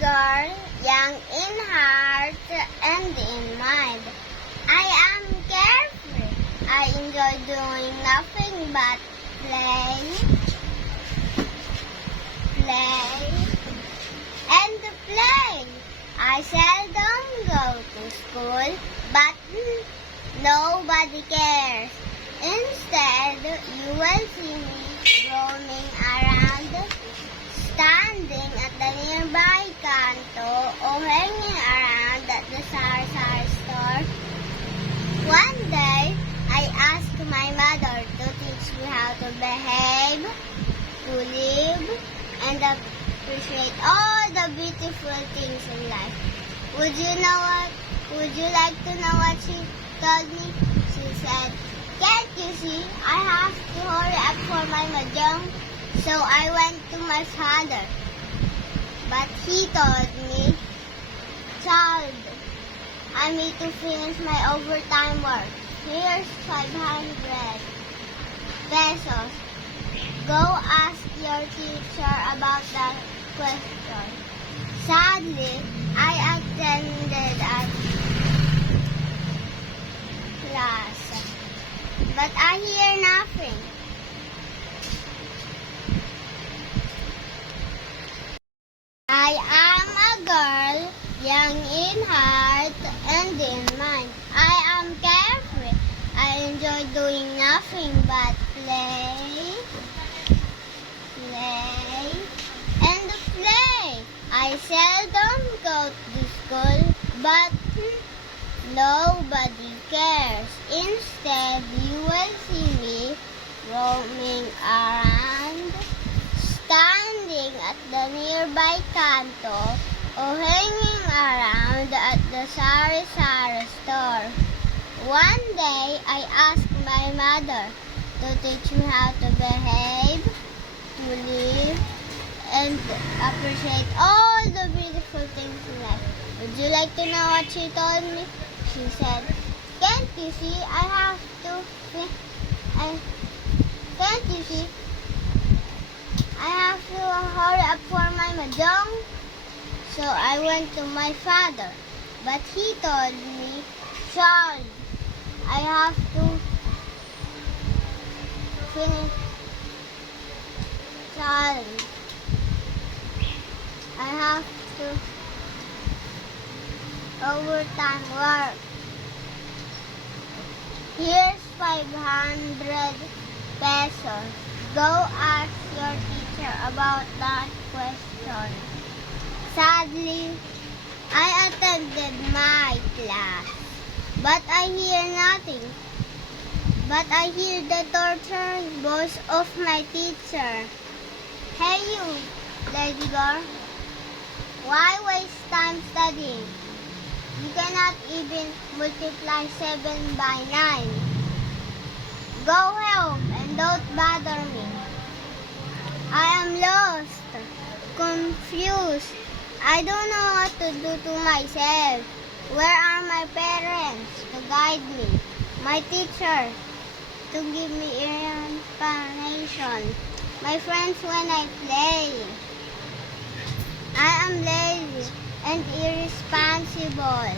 girl, young in heart and in mind. I am carefree. I enjoy doing nothing but play, and play. I seldom go to school, but nobody cares. Instead, you will see me roaming around, standing at the nearby canto or hanging around at the sari-sari store. One day, I asked my mother to teach me how to behave, to live, and appreciate all the beautiful things in life. Would you like to know what she told me? She said, "Can't you see? I have to hurry up for my mahjong." So I went to my father. But he told me, "Child, I need to finish my overtime work. Here's 500 pesos. Go ask your teacher about that question." Sadly, I attended a class, but I hear nothing. I am a girl, young in heart and in mind. I am carefree. I enjoy doing nothing but play, and play. I seldom go to school, but nobody cares. Instead, you will see me roaming around, standing at the nearby canto or hanging around at the sari-sari store. One day, I asked my mother to teach me how to behave, to live, and appreciate all the beautiful things in life. Would you like to know what she told me? She said, "Can't you see? Can't you see? I have to hurry up for my mahjong." So I went to my father, but he told me, "Child, I have to finish. Child, I have to overtime work. Here's 500 pesos. Go ask your teacher about that question." Sadly, I attended my class, but I hear nothing. But I hear the tortured voice of my teacher. "Hey you, lady girl, why waste time studying? You cannot even multiply 7 by 9. Go home and don't bother me. I am lost, confused. I don't know what to do to myself. Where are my parents to guide me? My teacher to give me information. My friends when I play. I am lazy and irresponsible.